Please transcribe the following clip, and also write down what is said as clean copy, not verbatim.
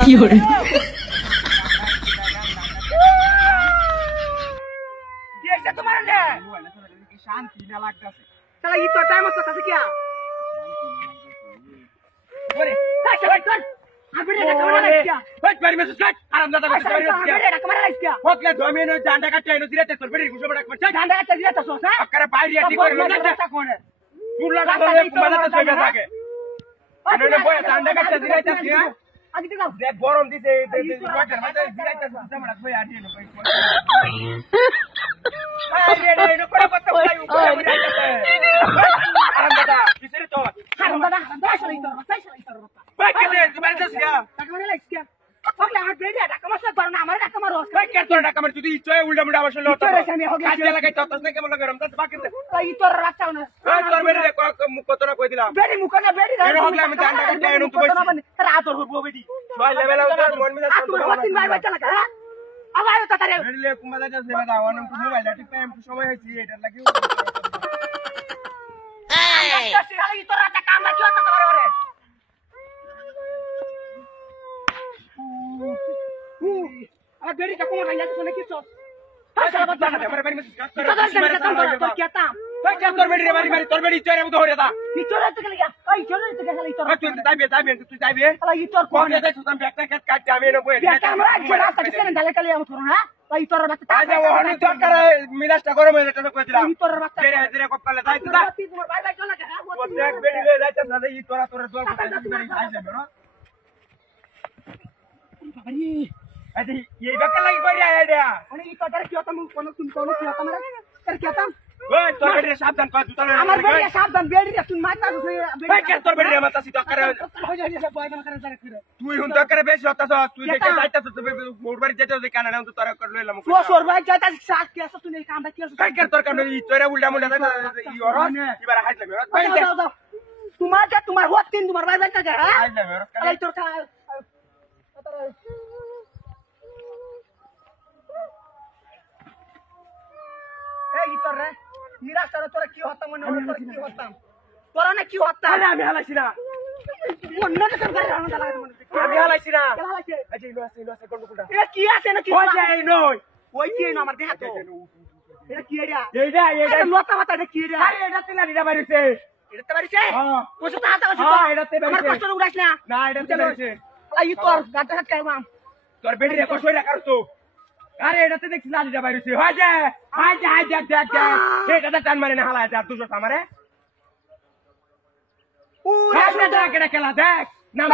কি হরে দেখছে তোমার নে শান্তি না লাগতাছে শালা ই তো টাইম হচ্ছে তাছে কি ওরে কাজ ভাই কর আবিরে দেখা মারা লাইছিয়া ওই বাড়ি মেসেজ কাট আরাম দাদা মেসেজ বাড়ি মেসেজ আবিরে দেখা মারা লাইছিয়া ওকলে জমিন ওই ডান্ডা কাটতে এনো দিরাতে তোর বড়ি গুছো বড় করছে ডান্ডা কাটতে দিরাতে সোস হ্যাঁ আকারে বাইরে আদি করে না কোনে তুলা বলে কুমাদাতে ছবে থাকে এনে বয় ডান্ডা কাটতে দিরাতে হ্যাঁ আদি তো যে গরম দিতে ওয়াটার মধ্যে দিরাতে সামড়া কই আদি এনো কই আরে রে এনো করে কত বলাই উপরে যাইতেছে আরাম দাদা কিসের তো আরাম দাদা দাইছাই তোর ভাই কেনে তোমার দেশিয়া টাকা মানে লাইছিয়া ওকলে আমার বেড়ি টাকা মাসে পার না আমার টাকা মারো ভাই কে তোর টাকা মার তুই ইচ্ছায় উল্টা মুড়া বসে লট কাজ লাগাই ততস না কেমন লাগে রমদাস বাকি এই তোর রাচাও না এই তোর বেড়ি মুখ কত না কই দিলাম বেড়ি মুখ না বেড়ি এর হগলে আমি ডান্ডা কাটতে এনু তো বইছি তার আদর হবো বেড়ি ছয় লেভেল উতার মন মিলা তুই তিন ভাই বাচ্চা লাগা হ্যাঁ আবার তো তারে বেড়িলে কুমাদা যাচ্ছে বাদা ওন মোবাইল টিপ টাইম সময় হইছি এটা লাগি এই কাছে খালি তোর রাচা কাম না কি হচ্ছে করে ওরে আমার বেড়ি কা কোমর ভাঙা শুনে কি সস হাই সারা বাদ না আমার বাড়ি মেসেজ কাট করে তোর কি আতা ভাই কে তোর বেড়ি রে বাড়ি বাড়ি তোর বেড়ি চরে মত হরে দা নি চরে তো গেলি ওই চরে তো গেলি তোর তুই যাইবে তুই যাইবে আলা ই তোর কোন যাইছ তুমি ব্যাকটা কাট আমি এনে বই এটা আমরা যে রাস্তা কিসে ডালে কালি আমি তোর হ্যাঁ ওই তোর বাচ্চা আজা ওহনি তোর করে মিলাসটা গরম হয়ে যেটা কই দিলাম ই তোর বাচ্চা ধীরে ধীরে কপালে যাই তো দা তোমার বাই বাই চলে গা ও দেখ বেড়ি রে যাইছ না ই তোরা তোর দোল কথা বেড়ি খাই যাবে না বাড়ি আরে এই বাকা লাগি করি আইডিয়া মানে ই তোর কি হতাম কোন তুমি কোন কি হতাম রে তোর কি হতাম ওই তোর বেড়ি সাবধান কর জুতা আমার বেড়ি সাবধান বেড়ি তুই মারতা বেড়ি কে তোর বেড়ি মারতাছি তো করে হই যাই সব বয় করে করে তুই হুন তো করে বেশি হতাছ তুই দেখে যাইতাছ তুই মোর বাড়ি যেতে যে কানা না তো তোর কর লইলাম তো সোর ভাই যাইতাছ সাত কি আছে তুই এই কামটা কি আছে কে তোর কাম ই তোরে উল্টা মুল্টা ই ওর এবার হাই যাবে তোমার হত তিন তোমার ভাই যাইতা হ্যাঁ হাই যাবে এই তোর এই তোর রে নিরাশ তোরা কি হতাম মনে হলো তোরা কি হতাম তোরা না কি হতাম আরে আমি হালাইছি না মনে না তোর গাড়ি রান্না লাগাতে মনে আমি হালাইছি না হালাইছে এই যে ইলো আছে কোন কোনটা এ কি আছে না কি ওই যাই নই ওই কি না আমার দেখাতো এটা কি এইটা লতা মাথা এটা কি রে আরে এটা তেলা নিরা বাইরেছে এটা বাইরেছে হ্যাঁ কোসা তা হাতা আছে হ্যাঁ এটা তে বাইরেছে আমার কষ্ট উড়াইছ না এটা তে বাইরেছে আই তোর গাটা হাত কাইমাম তোর বেডি রে কষ্ট হইলা করতো আরে এটাতে দেখছি লাঠিটা বাইরেছে হয় যে দেখ এটা টান মারে না হালায় আর দুশো আমারে ও রাস্তা দেখ এটা খেলা দেখ না